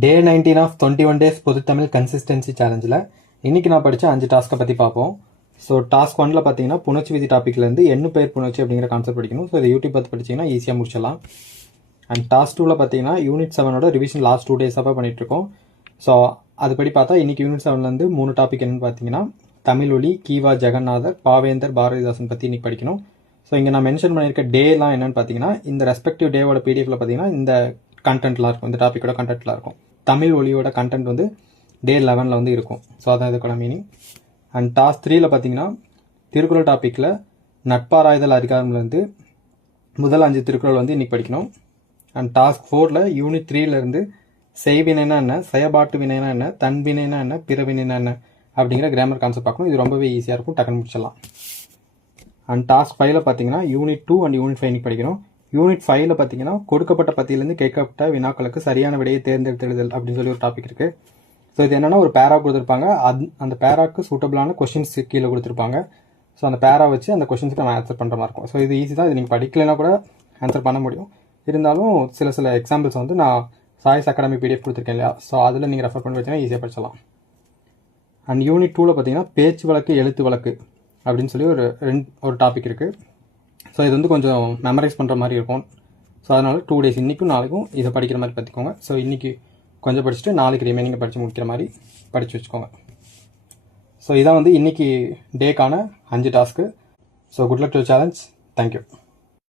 Day 19 of 21 days பொதுத்தமிழ் consistency சேலஞ்சில் இன்றைக்கி நான் படித்த 5 டாஸ்க்கை பற்றி பார்ப்போம். ஸோ டாஸ்க் 1ல் பார்த்தீங்கன்னா புணர்ச்சி விதி டாப்பிக்லேருந்து எண்ணு பெயர் புணர்ச்சி அப்படிங்கிற கான்செப்ட் படிக்கணும். ஸோ இதை யூடியூப் பார்த்து படிச்சிங்கன்னா ஈஸியாக முடிச்சிடலாம். அண்ட் டாஸ்க் 2ல் பார்த்தீங்கன்னா யூனிட் 7ஓட ரிவிஷன் லாஸ்ட் 2 டேஸாக பண்ணிகிட்ருக்கோம். ஸோ அதுபடி பார்த்தா இன்றைக்கி யூனிட் 7லேருந்து 3 டாபிக் என்னென்னு பார்த்தீங்கன்னா தமிழ் ஒலி, கீவா ஜெகநாதர், பாவேந்தர் பாரதிதாசன் பற்றி இன்றைக்கி படிக்கணும். ஸோ இங்கே நான் மென்ஷன் பண்ணியிருக்க டேலாம் என்னென்னு பார்த்தீங்கன்னா இந்த ரெஸ்பெக்டிவ் டேவோட பிடிஎஃப்ல பார்த்தீங்கன்னா இந்த கண்டென்ட்லாம் இருக்கும், இந்த டாப்பிக்கோட கண்டென்ட்லாம் இருக்கும். தமிழ் ஒலியோட கண்டென்ட் வந்து டே 11ல் வந்து இருக்கும். ஸோ அதான் இதுக்கான மீனிங். அண்ட் டாஸ்க் 3ல் பார்த்தீங்கன்னா திருக்குறள் டாப்பிக்கில் நட்பாராய்தல் அதிகாரம்லேருந்து முதல் 5 திருக்குறள் வந்து இன்றைக்கி படிக்கணும். அண்ட் டாஸ்க் 4ல் யூனிட் 3லேருந்து செய்வினைனா என்ன, செயபாட்டு வினைனா என்ன, தன்வினைனா என்ன, பிறவினைனா என்ன அப்படிங்கிற கிராமர் கான்செப்ட் பார்க்கணும். இது ரொம்பவே ஈஸியாக இருக்கும், டக்குன்னு முடிச்சிடலாம். அண்ட் டாஸ்க் 5ல் பார்த்தீங்கன்னா யூனிட் 2 அண்ட் யூனிட் 5 இன்னைக்கு படிக்கணும். யூனிட் 5ல் பார்த்தீங்கன்னா கொடுக்கப்பட்ட பத்தியிலேருந்து கேட்கப்பட்ட வினாக்களுக்கு சரியான விடையை தேர்ந்தெடுத்தெழுதல் அப்படின்னு சொல்லி ஒரு டாபிக் இருக்குது. ஸோ இது என்னென்னா ஒரு பேரா கொடுத்துருப்பாங்க, அந்த பேராக்கு சூட்டபிளான கொஷின்ஸ் கீழே கொடுத்துருப்பாங்க. ஸோ அந்த பேரா வச்சு அந்த கொஷின்ஸுக்கு நம்ம ஆன்சர் பண்ணுற மாதிரி இருக்கும். ஸோ இது ஈஸி தான், இது நீங்கள் படிக்கலைன்னா கூட ஆன்சர் பண்ண முடியும். இருந்தாலும் சில எக்ஸாம்பிள்ஸ் வந்து நான் சாய்ஸ் அகாடமி பிடிஎஃப் கொடுத்துருக்கேன் இல்லையா, ஸோ அதில் நீங்கள் ரெஃபர் பண்ணி வச்சிங்கன்னா ஈஸியாக படிச்சலாம். அண்ட் யூனிட் 2ல் பார்த்தீங்கன்னா பேச்சு வழக்கு எழுத்து வழக்கு அப்படின்னு சொல்லி ஒரு டாபிக் இருக்குது. ஸோ இது வந்து கொஞ்சம் மெமரைஸ் பண்ணுற மாதிரி இருக்கும். ஸோ அதனால் 2 டேஸ் இன்றைக்கும் நாளைக்கும் இதை படிக்கிற மாதிரி பார்த்துக்கோங்க. ஸோ இன்றைக்கி கொஞ்சம் படிச்சுட்டு நாளைக்கு ரிமைனிங்கை படித்து முடிக்கிற மாதிரி படித்து வச்சுக்கோங்க. ஸோ இதான் வந்து இன்றைக்கி டேக்கான 5 task. So good luck to challenge. Thank you.